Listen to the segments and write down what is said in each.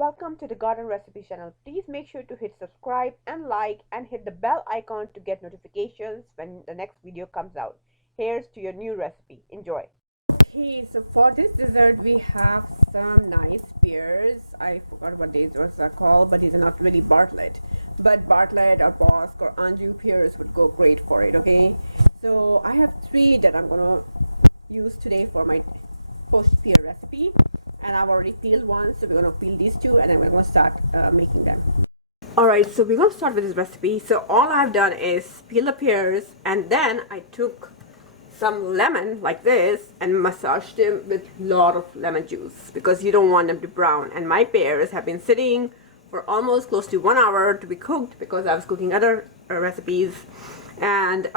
Welcome to the Garden Recipe channel. Please make sure to hit subscribe and like and hit the bell icon to get notifications when the next video comes out. Here's to your new recipe. Enjoy. Okay, so for this dessert we have some nice pears. I forgot what these ones are called, but these are not really Bartlett. But Bartlett or Bosc or Anjou pears would go great for it, okay? So I have three that I'm gonna use today for my poached pear recipe. And I've already peeled one, so we're going to peel these two and then we're going to start making them. Alright, so we're going to start with this recipe. So all I've done is peel the pears, and then I took some lemon like this and massaged them with a lot of lemon juice because you don't want them to brown. And my pears have been sitting for almost close to 1 hour to be cooked because I was cooking other recipes, and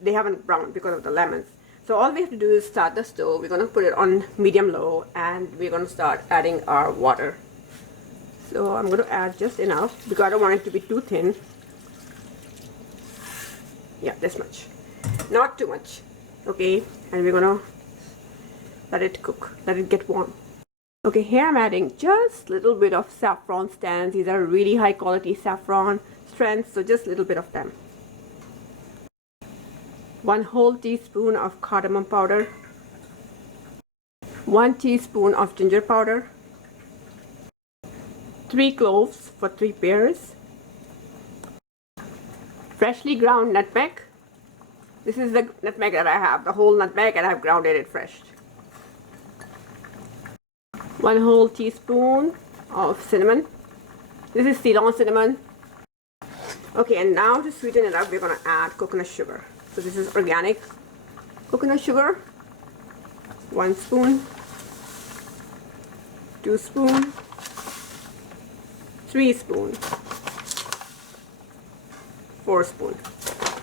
they haven't browned because of the lemons. So all we have to do is start the stove. We're going to put it on medium-low and we're going to start adding our water. So I'm going to add just enough because I don't want it to be too thin. Yeah, this much. Not too much. Okay, and we're going to let it cook, let it get warm. Okay, here I'm adding just a little bit of saffron strands. These are really high quality saffron strands, so just a little bit of them. 1 whole teaspoon of cardamom powder, 1 teaspoon of ginger powder, 3 cloves for 3 pears, freshly ground nutmeg. This is the nutmeg that I have, the whole nutmeg, and I've grounded it fresh. 1 whole teaspoon of cinnamon. This is Ceylon cinnamon. Okay, and now to sweeten it up, we're going to add coconut sugar. So this is organic coconut sugar, 1 spoon, 2 spoon, 3 spoon, 4 spoon.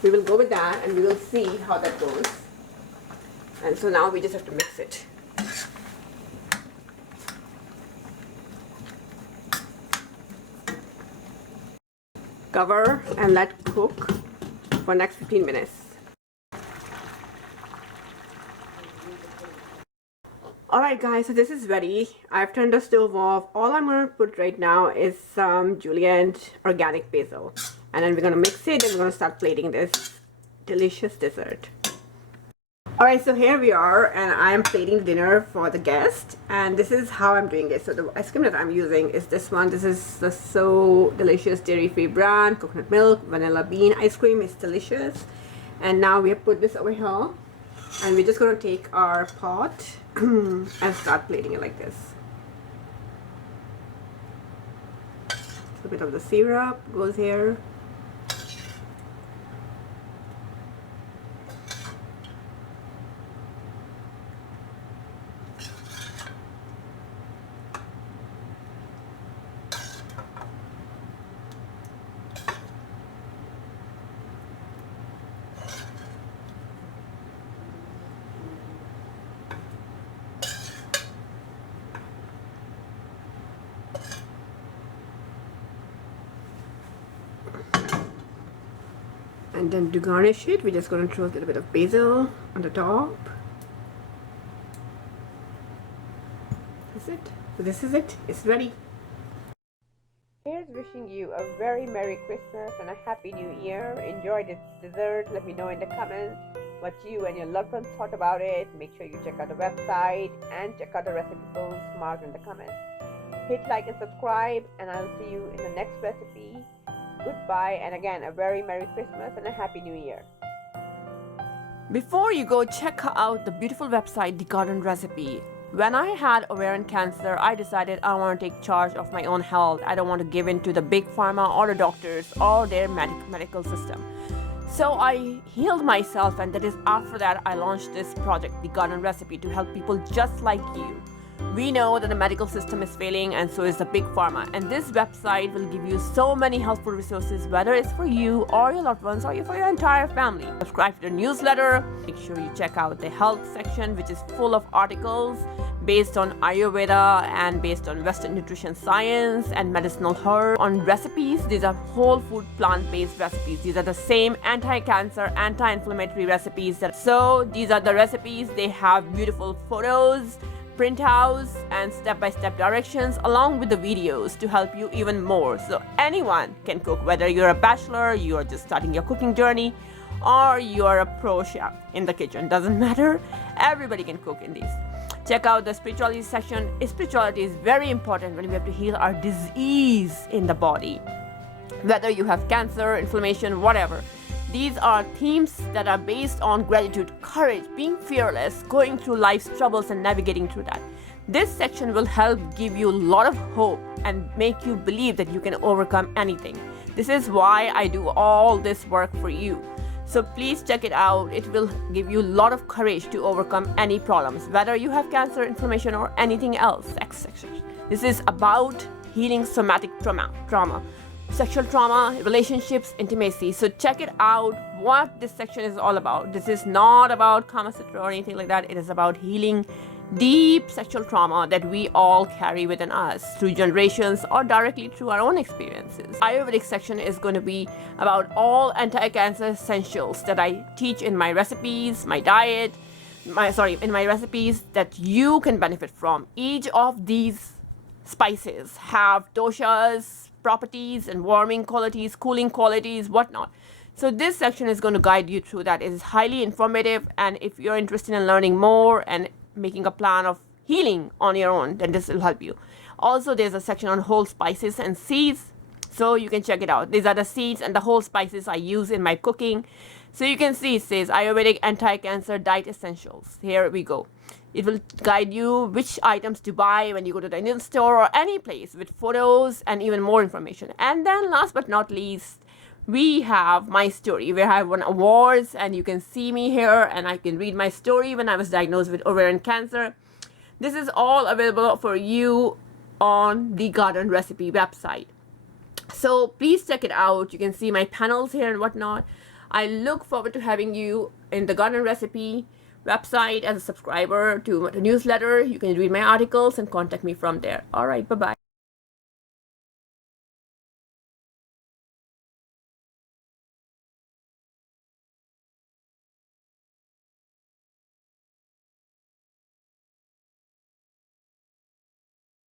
We will go with that and we will see how that goes. And so now we just have to mix it. Cover and let cook for next 15 minutes. Alright guys, so this is ready. I've turned the stove off. All I'm going to put right now is some julienne organic basil. And then we're going to mix it and we're going to start plating this delicious dessert. Alright, so here we are and I'm plating dinner for the guest. And this is how I'm doing it. So the ice cream that I'm using is this one. This is the So Delicious dairy-free brand. Coconut milk, vanilla bean ice cream. It's delicious. And now we have put this over here. And we're just going to take our pot and start plating it like this. A bit of the syrup goes here. And then to garnish it, we're just going to throw a little bit of basil on the top. That's it. So this is it. It's ready. Here's wishing you a very Merry Christmas and a Happy New Year. Enjoy this dessert. Let me know in the comments what you and your loved ones thought about it. Make sure you check out the website and check out the recipe posts marked in the comments. Hit like and subscribe, and I'll see you in the next recipe. Goodbye, and again, a very Merry Christmas and a Happy New Year. Before you go, check out the beautiful website, The Garden Recipe. When I had ovarian cancer, I decided I want to take charge of my own health. I don't want to give in to the big pharma or the doctors or their medical system. So I healed myself, and that is after that I launched this project, The Garden Recipe, to help people just like you. We know that the medical system is failing, and so is the big pharma. And this website will give you so many helpful resources, whether it's for you or your loved ones or for your entire family. Subscribe to the newsletter. Make sure you check out the health section, which is full of articles based on Ayurveda and based on Western nutrition science and medicinal herbs. On recipes, these are whole food plant-based recipes. These are the same anti-cancer, anti-inflammatory recipes. So these are the recipes. They have beautiful photos, printouts and step-by-step directions along with the videos to help you even more. So anyone can cook, whether you're a bachelor, you're just starting your cooking journey, or you're a pro chef in the kitchen. Doesn't matter. Everybody can cook in these. Check out the spirituality section. Spirituality is very important when we have to heal our disease in the body, whether you have cancer, inflammation, whatever. These are themes that are based on gratitude, courage, being fearless, going through life's troubles and navigating through that. This section will help give you a lot of hope and make you believe that you can overcome anything. This is why I do all this work for you. So please check it out. It will give you a lot of courage to overcome any problems, whether you have cancer, inflammation, or anything else. Sex section. This is about healing somatic trauma, sexual trauma, relationships, intimacy. So check it out what this section is all about. This is not about Kama Sutra or anything like that. It is about healing deep sexual trauma that we all carry within us through generations or directly through our own experiences. Ayurvedic section is going to be about all anti-cancer essentials that I teach in my recipes, my diet, in my recipes that you can benefit from. Each of these spices have doshas, properties and warming qualities, cooling qualities, whatnot. So this section is going to guide you through that. It is highly informative, and if you're interested in learning more and making a plan of healing on your own, then this will help you. Also, there's a section on whole spices and seeds, so you can check it out. These are the seeds and the whole spices I use in my cooking. So you can see it says Ayurvedic anti-cancer diet essentials. Here we go. It will guide you which items to buy when you go to the Indian store or any place, with photos and even more information. And then last but not least, we have my story where I won awards, and you can see me here and I can read my story when I was diagnosed with ovarian cancer. This is all available for you on the Garden Recipe website. So please check it out. You can see my panels here and whatnot. I look forward to having you in the Garden Recipe website as a subscriber to the newsletter. You can read my articles and contact me from there. All right, bye-bye.